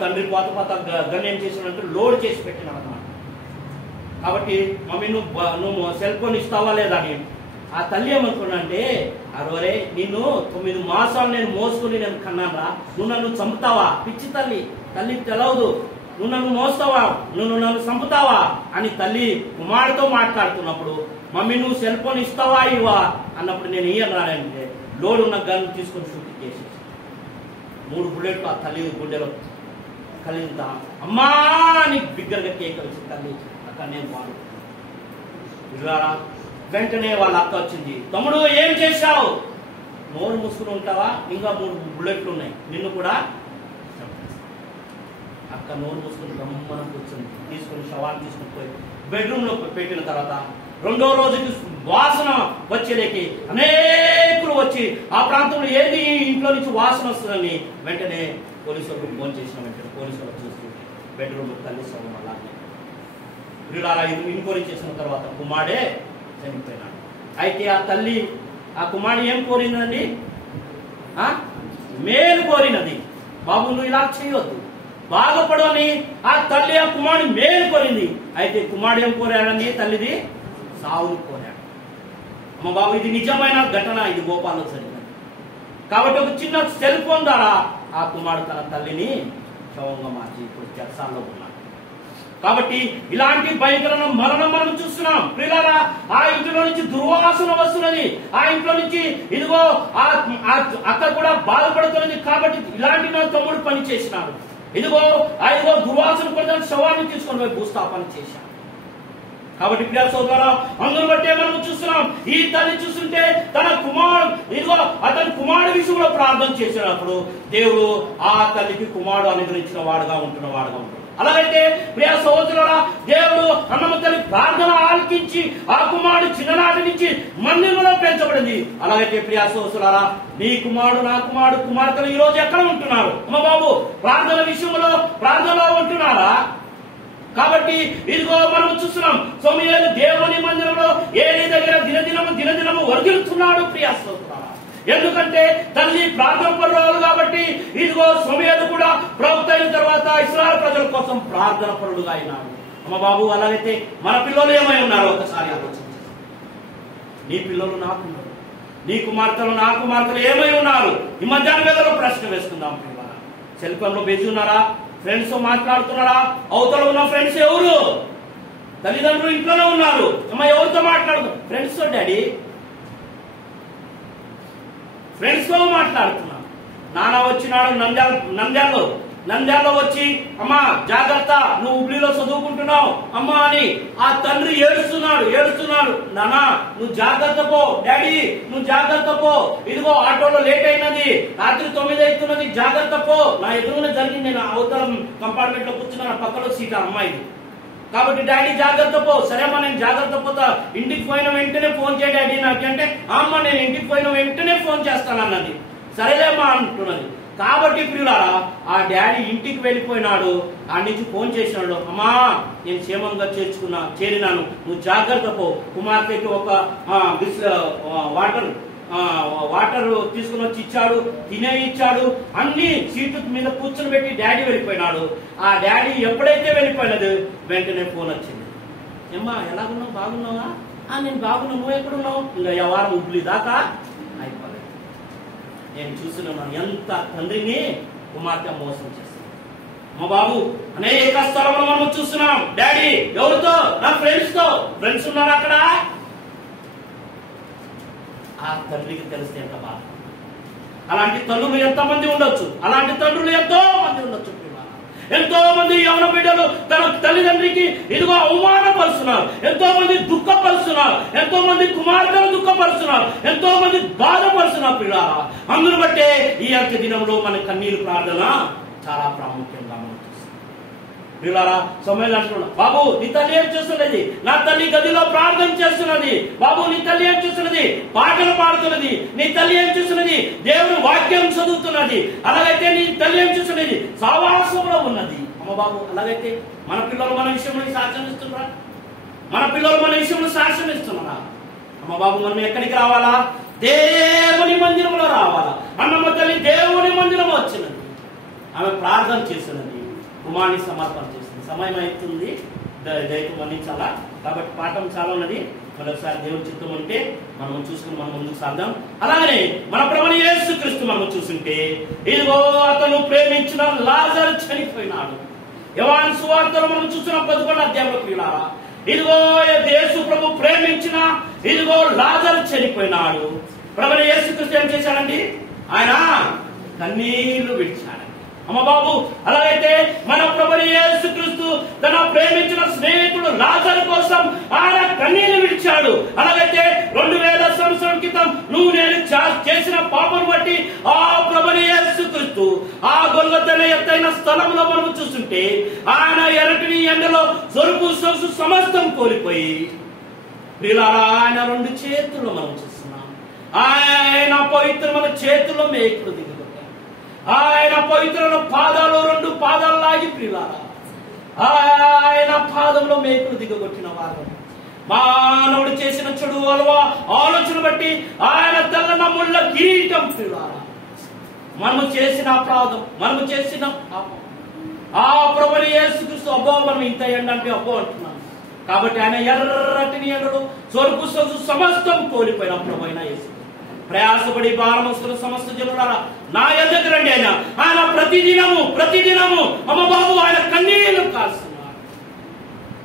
తండ్రి పాత గన్ ఏం చేసినంటే లోడ్ చేసి పెట్టినాడు అన్నమాట. కాబట్టి మమ్మీ నువ్వు సెల్ ఫోన్ ఇస్తావా లేదా అని. ఆ తల్లి ఏమనుకున్నాంటే, అరే నిన్ను 9 మాసాలు నేను మోసుకుని నేను కన్నారా, నువ్వు నన్ను చంపుతావా? పిచ్చి తల్లి, తల్లికి తెలవదు, నువ్వు నన్ను మోస్తావా, నువ్వు నన్ను చంపుతావా అని తల్లి కుమారుడితో మాట్లాడుతున్నప్పుడు, మమ్మీ నువ్వు సెల్ ఫోన్ ఇస్తావా ఇవా అన్నప్పుడు, నేను ఇయ్యను రానంటే లోడ్ ఉన్న గన్ తీసుకొని షూటింగ్ చేసేసి 3 బుల్లెట్లు ఆ తల్లి గుండెలో కలిగింత అమ్మా అని బిగ్గరగా కేక వచ్చి తల్లి అక్కడ నేను బాగు. వెంటనే వాళ్ళ అక్క వచ్చింది, తమ్ముడు ఏం చేశావు? నోరు మూసుకుని ఉంటావా, ఇంకా 3 బుల్లెట్లు ఉన్నాయి, నిన్ను కూడా. అక్క నోరు మూసుకుని గమ్మనం కూర్చుంది. తీసుకుని శవాన్ని తీసుకుని పోయి బెడ్రూమ్ లో పెట్టిన తర్వాత 2వ రోజుకి వాసన వచ్చేలేకి అనేకులు వచ్చి ఆ ప్రాంతంలో ఏది ఇంట్లో నుంచి వాసన వస్తుందని వెంటనే పోలీసులకు ఫోన్ చేసిన వెంటనే పోలీసులు చూస్తూ బెడ్రూమ్ తల్లి శవం అలాగే వీళ్ళ ఇన్క్వైరీ చేసిన తర్వాత కుమారుడే చనిపోయినాడు. అయితే ఆ తల్లి ఆ కుమారుడు ఏం కోరిందండి? మేలు కోరినది. బాబు నువ్వు ఇలా చేయవద్దు, బాధపడని ఆ తల్లి ఆ కుమారుడు మేలు కోరింది. అయితే కుమారుడు ఏం కోరాడని? తల్లిది సావును కోరాడు. అమ్మ బాబు ఇది నిజమైన ఘటన, ఇది భోపాల్లో జరిగింది. కాబట్టి ఒక చిన్న సెల్ ఫోన్ ద్వారా ఆ కుమారుడు తన తల్లిని శవంగా మార్చి ఇప్పుడు చెరసాల్లో ఉన్నాడు. కాబట్టి ఇలాంటి భయంకరమైన మరణం మనం చూస్తున్నాం ప్రియులారా. ఆ ఇంట్లో నుంచి దుర్వాసన వస్తున్నది, ఆ ఇంట్లో నుంచి ఇదిగో అక్క కూడా బాధపడుతున్నది. కాబట్టి ఇలాంటి నా తమ్ముడు పని చేసినాడు. ఇదిగో దుర్వాసన పడిన శవాన్ని తీసుకొని పోయి భూస్థాపన చేశాడు. కాబట్టి ప్రియ సోదరులారా, అందును బట్టే మనం చూస్తున్నాం ఈ తల్లి చూస్తుంటే తన కుమారుడు అతని కుమారుడు విషయంలో ప్రార్థన చేసినప్పుడు దేవుడు ఆ తల్లికి కుమారుడు అనుగ్రహించిన వాడుగా ఉంటున్న వాడుగా ఉంటాడు. అలాగైతే ప్రియ సోదరులారా, దేవుడు అన్నమ్మ తల్లి ప్రార్థన ఆలకించి ఆ కుమారుడు చిన్ననాటి నుంచి మందిరంలో పెంచబడింది. అలాగైతే ప్రియ సోదరులారా, నీ కుమారుడు నా కుమారుడు కుమార్తెలు ఈ రోజు ఎక్కడ ఉంటున్నారు? అమ్మ బాబు ప్రార్థన విషయంలో ప్రార్థనలో ఉంటున్నారా? కాబట్టి ఇదిగో మనం చూస్తున్నాం సమూయేలు దేవుని మందిరంలో ఏలీ దగ్గర దినదినము వర్ధిల్లుతున్నాడు ప్రియ సోదరులారా. ఎందుకంటే తల్లి ప్రార్థన పరురాలు కాబట్టి ఇదిగో సమూయేలు కూడా ప్రవక్త అయిన తర్వాత ఇశ్రాయేలు ప్రజల కోసం ప్రార్థన పరుడుగా అయినాడు. అమ్మ బాబు అలాగైతే మన పిల్లలు ఏమై ఉన్నారు ఒకసారి ఆలోచించారు. నీ పిల్లలు నా పిల్లలు, నీ కుమార్తెలు నా కుమార్తెలు ఏమై ఉన్నారు? ఈ మధ్యాహ్నం వేళలో ప్రశ్న వేసుకుందాం పిల్లల. సెల్ ఫోన్ లో బిజీ ఉన్నారా? ఫ్రెండ్స్ తో మాట్లాడుతున్నారా? అవతల ఉన్న ఫ్రెండ్స్ ఎవరు? తల్లిదండ్రులు ఇంట్లోనే ఉన్నారు. అమ్మ ఎవరితో మాట్లాడుతు? ఫ్రెండ్స్ తో డాడీ, ఫ్రెండ్స్ తో మాట్లాడుతున్నా. నాన్న వచ్చినాడు నంద్యాలలో వచ్చి అమ్మా జాగ్రత్త నువ్వు హుబ్లీలో చదువుకుంటున్నావు అమ్మా అని ఆ తండ్రి ఏడుస్తున్నాడు. నానా నువ్వు జాగ్రత్త పో, డాడీ నువ్వు జాగ్రత్త పో, ఇదిగో ఆటోలో లేట్ అయినది, రాత్రి 9 అవుతున్నది, జాగ్రత్త పో. నా ఎదురుగా జరిగింది, నేను అవతల కంపార్ట్మెంట్ లో కూర్చున్నా, పక్కలో సీట్ అమ్మాయిది. కాబట్టి డాడీ జాగ్రత్త పో. సరే అమ్మా నేను జాగ్రత్త పోతా, ఇంటికి పోయిన వెంటనే ఫోన్ చేయ డాడీ నాకంటే, అమ్మ నేను ఇంటికి పోయిన వెంటనే ఫోన్ చేస్తానన్నది. సరేలేమ్మా అంటున్నది. కాబట్టి ప్రియులారా, ఆ డాడీ ఇంటికి వెళ్ళిపోయినాడు, ఆ నుంచి ఫోన్ చేసినాడు, అమ్మా నేను క్షేమంగా చేరినాను, నువ్వు జాగ్రత్త పో. కుమార్తెకి ఒక వాటర్ తీసుకుని వచ్చి ఇచ్చాడు, తినే ఇచ్చాడు, అన్ని సీటు మీద కూర్చొని పెట్టి డాడీ వెళ్ళిపోయినాడు. ఆ డాడీ ఎప్పుడైతే వెళ్ళిపోయినది వెంటనే ఫోన్ వచ్చింది. ఏమ్మా ఎలాగున్నావు, బాగున్నావా? నేను బాగున్నా, నువ్వు ఎక్కడున్నావు? ఇంకా ఎవరు హుబ్లీ దాకా అయిపోలేదు. నేను చూస్తున్నాను ఎంత తండ్రిని కుమార్తె మోసం చేస్తాను. మా బాబు అనేక స్థలంలో మనం చూస్తున్నాం. డాడీ ఎవరితో? నా ఫ్రెండ్స్ ఉన్నారు అక్కడ. ఆ తండ్రికి తెలిస్తే ఎంత బాధ. అలాంటి తల్లులు ఎంతమంది ఉండొచ్చు, అలాంటి తండ్రులు ఎంతో మంది ఉండొచ్చు. ఎంతో మంది యవన బిడ్డలు తన తల్లిదండ్రికి ఇదిగో అవమానపరుస్తున్నారు, ఎంతో మంది దుఃఖపరుస్తున్నారు, ఎంతో మంది కుమార్తెలు దుఃఖపరుస్తున్నారు, ఎంతో మంది బాధపరుస్తున్నారు పిల్లారా. అందును బట్టే ఈ యొక్క దినంలో మన కన్నీరు ప్రార్థన చాలా ప్రాముఖ్యంగా మనం చూస్తాం పిల్లారా. సమయం అంటున్నాడు, బాబు నీ తల్లి ఏం చేస్తున్నది? నా తల్లి గదిలో ప్రార్థన చేస్తున్నది. బాబు నీ తల్లి ఏం చేస్తున్నది? పాటలు పాడుతున్నది. నీ తల్లి ఏం చేస్తున్నది? దేవుని వాక్యం చదువుతున్నది. అలాగైతే నీ తల్లి ఏం చేస్తున్నది? సహవాసంలో ఉన్నది. అమ్మ బాబు అలాగైతే మన పిల్లలు మన విషయంలో సాక్ష్యం ఇస్తున్నారా? మన పిల్లలు మన విషయంలో సాక్ష్యం ఇస్తున్నారా? అమ్మ బాబు మనం ఎక్కడికి రావాలా? దేవుని మందిరంలో రావాలా. అన్నమ్మ తల్లి దేవుని మందిరం వచ్చినది, ఆమె ప్రార్థన చేస్తున్నది, కుమారుని సమర్పణ చేస్తుంది. సమయం అవుతుంది, దయతో మన్నించాలా. కాబట్టి పాఠం చాలా ఉన్నది. మరొకసారి దేవుని చిత్తం ఉంటే మనం చూసుకుని మనం ముందుకు సాగుదాం. అలాగనే మన ప్రభువైన యేసుక్రీస్తు మనం చూస్తుంటే ఇదిగో అతను ప్రేమించిన లాజరు చనిపోయినాడు. యోహాను సువార్తలో మనం చూస్తున్న 11వ అధ్యాయంలో ప్రియులారా, ఇదిగో యేసు ప్రభు ప్రేమించిన ఇదిగో లాజరు చనిపోయినాడు. ప్రభువైన యేసుక్రీస్తు ఏం చేశాడండి? ఆయన కన్నీళ్లు విడిచాడు. అమ్మ బాబు అలాగైతే మన ప్రభువైన యేసుక్రీస్తు తన ప్రేమించిన స్నేహితుడు లాజరు కోసం ఆయన కన్నీళ్లు విడిచాడు. అలాగైతే 2000 సంవత్సరాల క్రితం నువ్వు నేను చేసిన పాపం బట్టి ఆ ప్రభువైన యేసుక్రీస్తు ఆ గొల్గొతా ఎత్తైన స్థలంలో మనం చూస్తుంటే ఆయన ఎరటిని ఎండలో సొరుపు సొగసు సమస్తం కోల్పోయి ప్రియులారా ఆయన 2 చేతుల్లో మనం చూస్తున్నాం. ఆయన పవిత్రమైన చేతుల్లో మేకులు దిగొట్టారు. ఆయన పవిత్రమైన పాదాలు 2 పాదాలు లాగి ప్రియులారా ఆయన పాదంలో మేకులు దిగగొట్టిన వారు. మానవుడు చేసిన చెడు ఆలోచన బట్టి ఆయన తెల్లన ముళ్ళ కిరీటం ప్రియులారా మనము చేసిన అపరాధం, మనము చేసిన పాపం ఆ ప్రభుని యేసుక్రీస్తు అబ్బో మనం ఇంత ఎండంటే అబ్బో అంటున్నాను. కాబట్టి ఆయన ఎర్రటిని ఎండడు సొరుపు సొగసు సమస్తం కోల్పోయిన ప్రభు అయిన యేసు ప్రయాసపడి భారమస్తున్న సమస్త జనులారా నా ఎద్దకు రండి. ఆయన ప్రతిదినము అమ్మ బాబు ఆయన కన్నీళ్లు కాస్తున్నారు.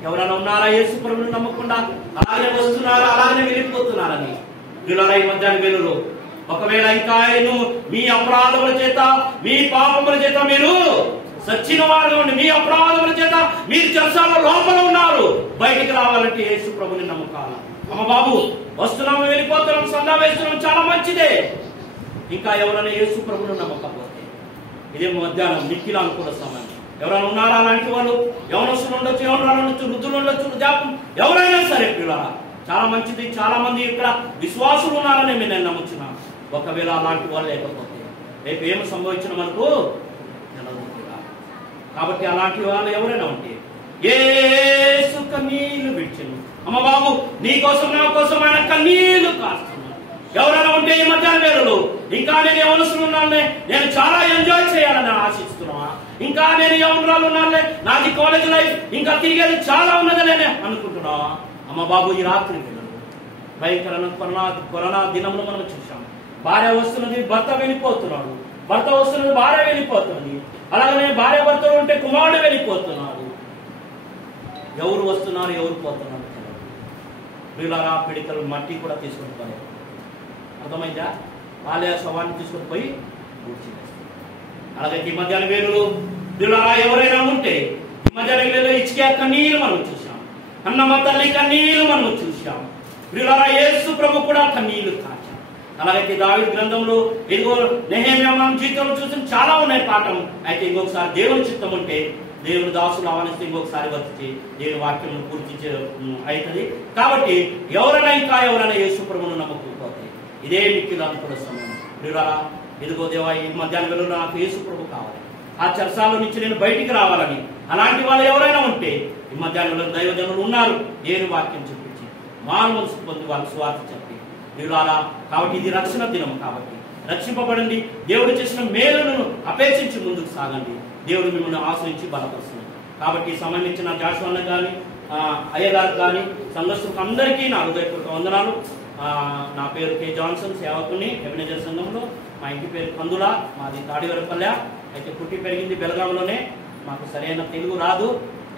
ఎవరైనా ఉన్నారా యేసు ప్రభువును నమ్మకుండా అలాగే వస్తున్నారా, అలాగనే వెళ్ళిపోతున్నారని? పిల్లల ఈ మధ్యాహ్న వేళలో ఒకవేళ ఇంకా మీ అపరాధముల చేత మీ పాపముల చేత మీరు సచ్చిన వారు ఉండి మీ అపరాధముల చేత మీరు చెరసాల లోపల ఉన్నారు, బయటికి రావాలంటే యేసు ప్రభుని నమ్మకాల. అమ్మ బాబు వస్తున్నాము, వెళ్ళిపోతున్నాం, సందా వేస్తున్నాం, చాలా మంచిదే. ఇంకా ఎవరైనా యేసు ప్రభుని నమ్మకపోతే ఇదే మధ్యాహ్నం మిక్కిల అనుకూల సమయం. ఎవరైనా ఉన్నారా అలాంటి వాళ్ళు? యవనస్తులు ఉండొచ్చు, ఎవరైనా ఉండొచ్చు, వృద్ధులు ఉండొచ్చు, వృద్ధాపం ఎవరైనా సరే పిల్లరా చాలా మంచిది. చాలా మంది ఇక్కడ విశ్వాసులు ఉన్నారని నేను నమ్ముచున్నాను. ఒకవేళ అలాంటి వాళ్ళు లేకపోతే రేపు ఏమి సంభవించిన మనకు తెలవదు. కాబట్టి అలాంటి వాళ్ళు ఎవరైనా ఉంటే యేసు కన్నీళ్లు విడిచెను. అమ్మ బాబు నీ కోసం నా కోసం ఆయన కన్నీళ్లు కాస్తున్నాడు. ఎవరైనా ఉంటే ఈ మధ్యాహ్న వేళలో ఇంకా నేను యవనస్తులు ఉన్నానే, నేను చాలా ఎంజాయ్ చేయాలని ఆశిస్తున్నా, ఇంకా నేను యవనరాలు ఉన్నానే, నాది కాలేజ్ లైఫ్ ఇంకా తిరిగేది చాలా ఉన్నదని అనుకుంటున్నా. అమ్మ బాబు ఈ రాత్రి వేళలో భయంకరమైన కరోనా దినంలో మనం చూసాం. భార్య వస్తున్నది, భర్త వెళ్ళిపోతున్నాడు, భర్త వస్తున్నది, భార్య వెళ్ళిపోతున్నది. అలాగనే భార్య భర్తలు ఉంటే కుమారుడు వెళ్ళిపోతున్నాడు. ఎవరు వస్తున్నారు, ఎవరు పోతున్నారు? వీళ్ళరా పిడికలు మట్టి కూడా తీసుకొని పోయారు. అర్థమైందా? వాళ్ళే శవాన్ని తీసుకొని పోయి పూడ్చివేస్తారు. అలాగే ఈ మధ్యాహ్న వేళలో వీళ్ళరా ఎవరైనా ఉంటే ఈ మధ్యాహ్న వేళలో ఇచ్చికే కన్నీళ్ళు మనం చూసాం, అన్నమ్మ తల్లి కన్నీళ్ళు మనం చూసాం. వీళ్ళరా యేసు ప్రభు కూడా కన్నీళ్లు కాచాం. అలాగైతే దావీదు గ్రంథంలో ఇదిగో నెహెమ్యా మనం జీవితంలో చూసిన చాలా ఉన్నాయి పాఠం. అయితే ఇంకొకసారి దేవుని చిత్తం ఉంటే దేవుని దాసులు ఆహ్వానిస్తే ఇంకొకసారి వచ్చి దేవుని వాక్యం పూర్తి అవుతుంది. కాబట్టి ఎవరైనా యేసు ప్రభువును నమ్మకపోతే ఇదే మిక్కిల అనుకున్న సమయం. వీళ్ళరా ఇదిగో దేవా ఈ మధ్యాహ్నం వేళలో నాకు యేసు ప్రభు కావాలి, ఆ చర్చాల నుంచి నేను బయటికి రావాలని అలాంటి వాళ్ళు ఎవరైనా ఉంటే ఈ మధ్యాహ్నంలో దైవజనులు ఉన్నారు. దేవుని వాక్యం చూపించి మారు మనసు పొంది వాళ్ళకి స్వార్థ చెప్పి వీళ్ళారా. కాబట్టి ఇది రక్షణ దినం. కాబట్టి రక్షింపబడండి, దేవుడు చేసిన మేలును అపేక్షించి ముందుకు సాగండి. దేవుడు మిమ్మల్ని ఆశ్రయించి బలపరుస్తుంది. కాబట్టి సంబంధించిన జాషువన్న కానీ అయ్యగారు కానీ సంఘస్థులకు అందరికీ నా హృదయపూర్వక వందనాలు. నా పేరు కే జాన్సన్, సేవకుని ఎబినేజర్ సంఘంలో. మా ఇంటి పేరు కందుల, మాది తాడివరపల్లె. అయితే పుట్టి పెరిగింది బెళగాంలోనే. మాకు సరైన తెలుగు రాదు,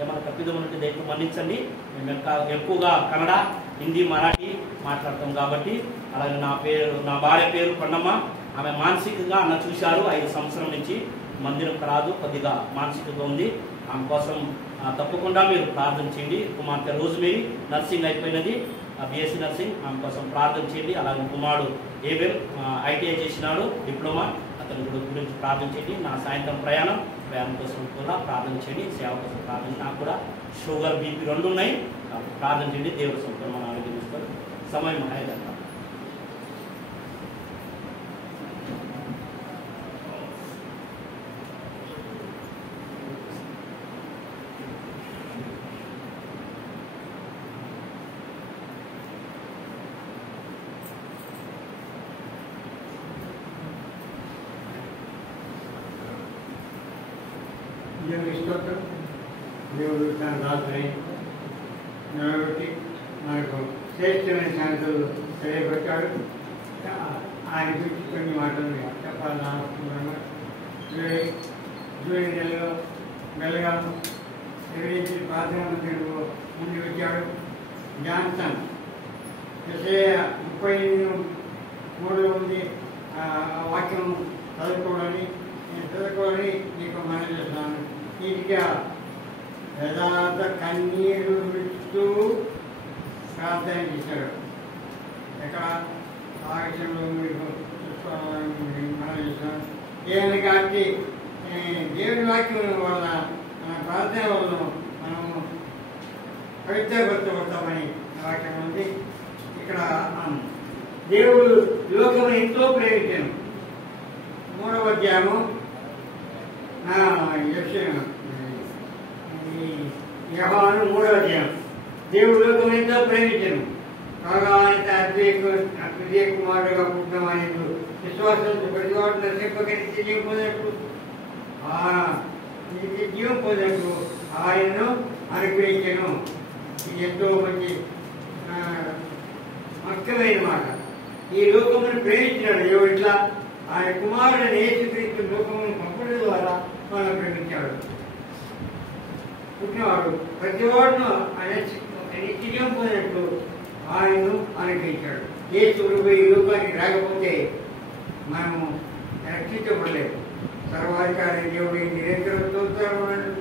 ఏమైనా తప్పిదం ఉంటే దేంట్లో మన్నించండి. మేము ఎక్కువగా కన్నడ, హిందీ, మరాఠీ మాట్లాడతాం కాబట్టి. అలాగే నా భార్య పేరు కొండమ్మ. ఆమె మానసికంగా అన్న చూశారు 5 సంవత్సరం నుంచి మందిరం రాదు, కొద్దిగా మానసికంగా ఉంది. ఆమె కోసం తప్పకుండా మీరు ప్రార్థన చేయండి. కుమార్తె రోజ్మేరీ నర్సింగ్ అయిపోయినది, బిఎస్సీ నర్సింగ్, ఆమె కోసం ప్రార్థన చేయండి. అలాగే కుమారుడు ఏబెల్ ఐటీఐ చేసినాడు, డిప్లొమా, అతని గురించి ప్రార్థన చేయండి. నా సాయంత్రం ప్రయాణం కోసం కూడా ప్రార్థన చేయండి. సేవ కోసం ప్రార్థన. నాకు కూడా షుగర్, బీపీ 2 ఉన్నాయి. ప్రార్థన చేయండి. దేవుడు సంపూర్ణ ఆరోగ్యం ఇస్తారు. సమయం అయ్యేదంట. దేవుడు తన రాత్రి నిలబెట్టి మనకు శ్రేష్టమైన శాంతులు తెలియబెట్టాడు. ఆయన గురించి కొన్ని మాటలు చెప్పాలని అనుకుంటున్నాను. జూలై నెలలో బెళగాం నిర్వహించి ప్రార్థన మందిరంలో ముందు వచ్చాడు. జాన్సన్ యెషయా 38:3 ఉంది. ఆ వాక్యం చదువుకోవాలని నీకు మనం చేస్తున్నాను. నీటిగా యథార్థ కన్నీరు విడుతూ ప్రార్థన చేశాడు. ఎక్కడ ఆ విషయంలో మీకు చూసుకోవాలని మనం చేస్తున్నాం. ఏమైనా కాబట్టి దేవుని వాక్యం వలన మన ప్రార్థన వలన మనము పవిత్రపరచబడతామని వాక్యం ఉంది. ఇక్కడ దేవుడు లోకము ఎంతో ప్రేమించను. 3వ అధ్యాయము యోహాను 3వ అధ్యాయం. దేవుడు లోకం ఎంతో ప్రేమించను కాగా ఆయన అద్వితీయ కుమారుడుగా పుట్టినమని విశ్వాసంతో ప్రతివాడు నశింపక నిత్య జీవం పొందినట్టు నిత్య జీవం పొందినట్టు ఆయనను అనుగ్రహించను. ఇది ఎంతో మంచి ముఖ్యమైన మాట. ఈ లోకమును ప్రేమించినాడు ఎవరు? ఇట్లా ఆయన కుమారుడైన యేసుక్రీస్తు లోకమును పంపడం ద్వారా మనం ప్రేమించాడు. పుట్టినవాడు ప్రతివాడును ఆయన నిత్యం పొందినట్టు ఆయనను అనుగ్రహించాడు. యేసుడు ఈ లోకానికి రాకపోతే మనము రక్షించబడలేదు. సర్వాధికారి దేవుడు నిరంతరంతో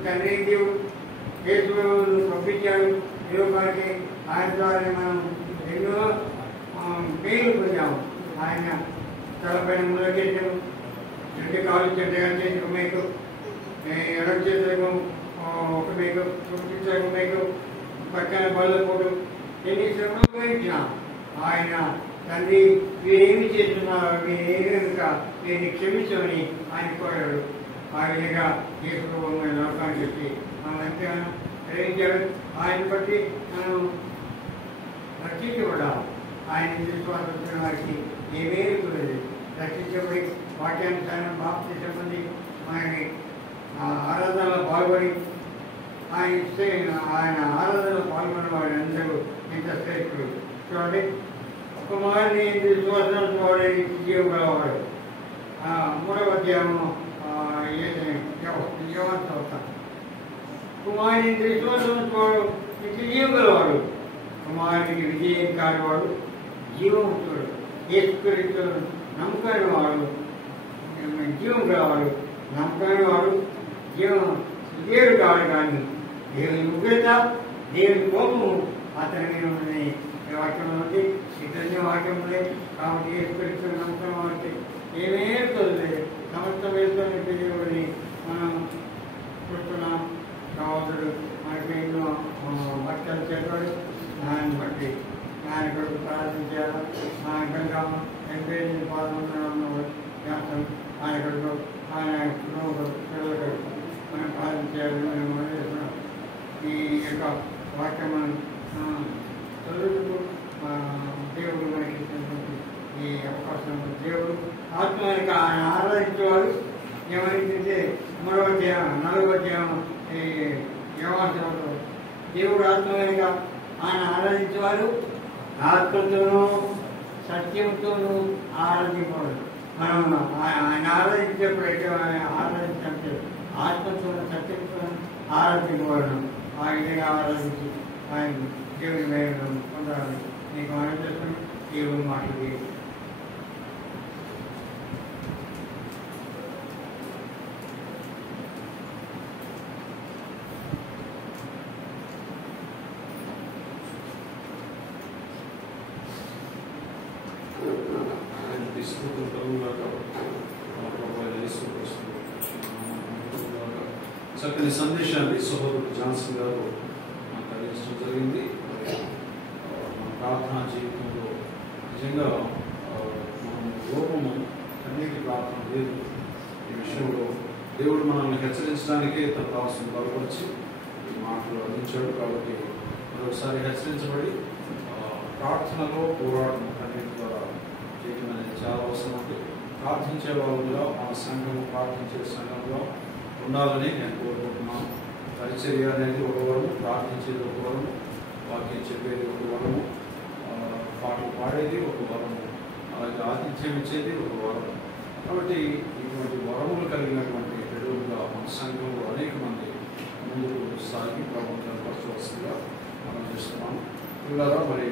తండ్రి దేవుడు యేసుడు పంపించాడు ఈ లోకానికి. ఆయన ద్వారా మనం ఎన్నో మేలు పొందాము. ఆయన తలపైన ముందుకెళ్ళాము, 2 కాళ్ళు చెడ్డగా చేసి ఒక మేకు, ఎడం చేతులకు ఒక మేకు, ఒక మేకు, పక్కన బళ్ళు పోటు, ఎన్ని శ్రమలు పోయించినాం. ఆయన తండ్రి వీరేమి చేస్తున్నారు, వీరేమి కనుక వీరిని క్షమించమని ఆయన కోరాడు. ఆ విధంగా యేసు లోకానికి వచ్చి మనం ఎంతగానో గ్రహించాడు. ఆయన బట్టి మనం రక్షించబడ్డాము. ఆయన విశ్వాసం వారికి ఏమేమి కుదరదు. రక్షించబడి వాక్యానుసారం బాప్తిసం పొంది ఆయన ఆరాధనలో పాల్గొని ఆయన ఆరాధనలో పాల్గొన్న వాడు అందరూ ఎంత శ్రేష్ఠుడు. చూడండి, కుమారుని విశ్వాసం వాడే జీవం గలవాడు. 3వ అధ్యాయము కుమారుని విశ్వాసం వాడు నిత్య జీవం గలవాడు. కుమారునికి విజయం కానివాడు జీవముతుడు. యేసుక్రీస్తు నమ్మకాని వాడు జీవం గలవాడు. నమ్మకాని వాడు దేవుడు కావాలి. కానీ దేవుని ఉగ్రత, దేవుని కోపము అతని మీద ఉన్నది. వాక్యం ఉంది, ఇతని వాక్యం ఉంది. కాబట్టి యేసుక్రీస్తు నమ్మకం వాడికి ఏమేమి తోలేదు. సమస్త వేసుకొని తెలియబడి మనం చూస్తున్నాం. కావతుడు మనకి ఎన్నో భక్తులు చెప్పాడు. దాన్ని బట్టి ఆయన కొరకు ప్రార్థించారు. ఆయన కనుక 80 పాల్గొన్న వ్యాసం ఆయన కొరకు ఆయన పిల్లల కొరకు మనం ప్రార్థించాలని మనం మొదలుస్తున్నాం. ఈ యొక్క వాక్యం మనం చదువుతూ దేవుడు మనకి ఇచ్చినటువంటి ఈ అవకాశం. దేవుడు ఆత్మక ఆయన ఆరాధించేవాడు. ఏమైందంటే 3వ అధ్యాయం 4వ అధ్యాయం ఈ వ్యవహారంలో దేవుడు ఆత్మగా ఆయన ఆరాధించేవారు. ఆత్మతోనూ సత్యంతోనూ ఆరాధింపడు. మనం ఆయన ఆరాధించేప్పుడైతే ఆరాధించే ఆత్మతోనూ సత్యంతో ఆరాధింపబడడం. ఆ విధంగా ఆరాధించి ఆయన దేవుని మేలు పొందాలని నీకు మనం చేస్తున్నాం. దేవుని మాటలు చక్కని సందేశాన్ని సహోదరుడు జాన్సన్ గారు మనకు అందించడం జరిగింది. మన ప్రార్థనా జీవితంలో నిజంగా మనం లోపము కన్నీటి ప్రార్థన లేదు. ఈ విషయంలో దేవుడు మనల్ని హెచ్చరించడానికే తన దాసుని బలపరిచి ఈ మాటలు అందించాడు. కాబట్టి మరొకసారి హెచ్చరించబడి ప్రార్థనలో పోరాటం కన్నీటి ద్వారా చేయడం అనేది చాలా అవసరం. అంటే ప్రార్థించే వాళ్ళలో మన సంఘం ప్రార్థించే సంఘంలో ఉండాలని నేను కోరుకుంటున్నాను. పరిచర్య అనేది ఒక వరము, ప్రార్థించేది ఒక వరము, వాక్యం చెప్పేది ఒక వరము, పాటలు పాడేది ఒక వరము, అలాగే ఆతిథ్యం ఇచ్చేది ఒక వరము. కాబట్టి ఇటువంటి వరములు కలిగినటువంటి బిడ్డలుగా మన సంఘంలో అనేక మంది ముందుకు సాగి ప్రభుత్వం పరచవలసిందిగా మనం చేస్తున్నాము. పిల్లరా మరి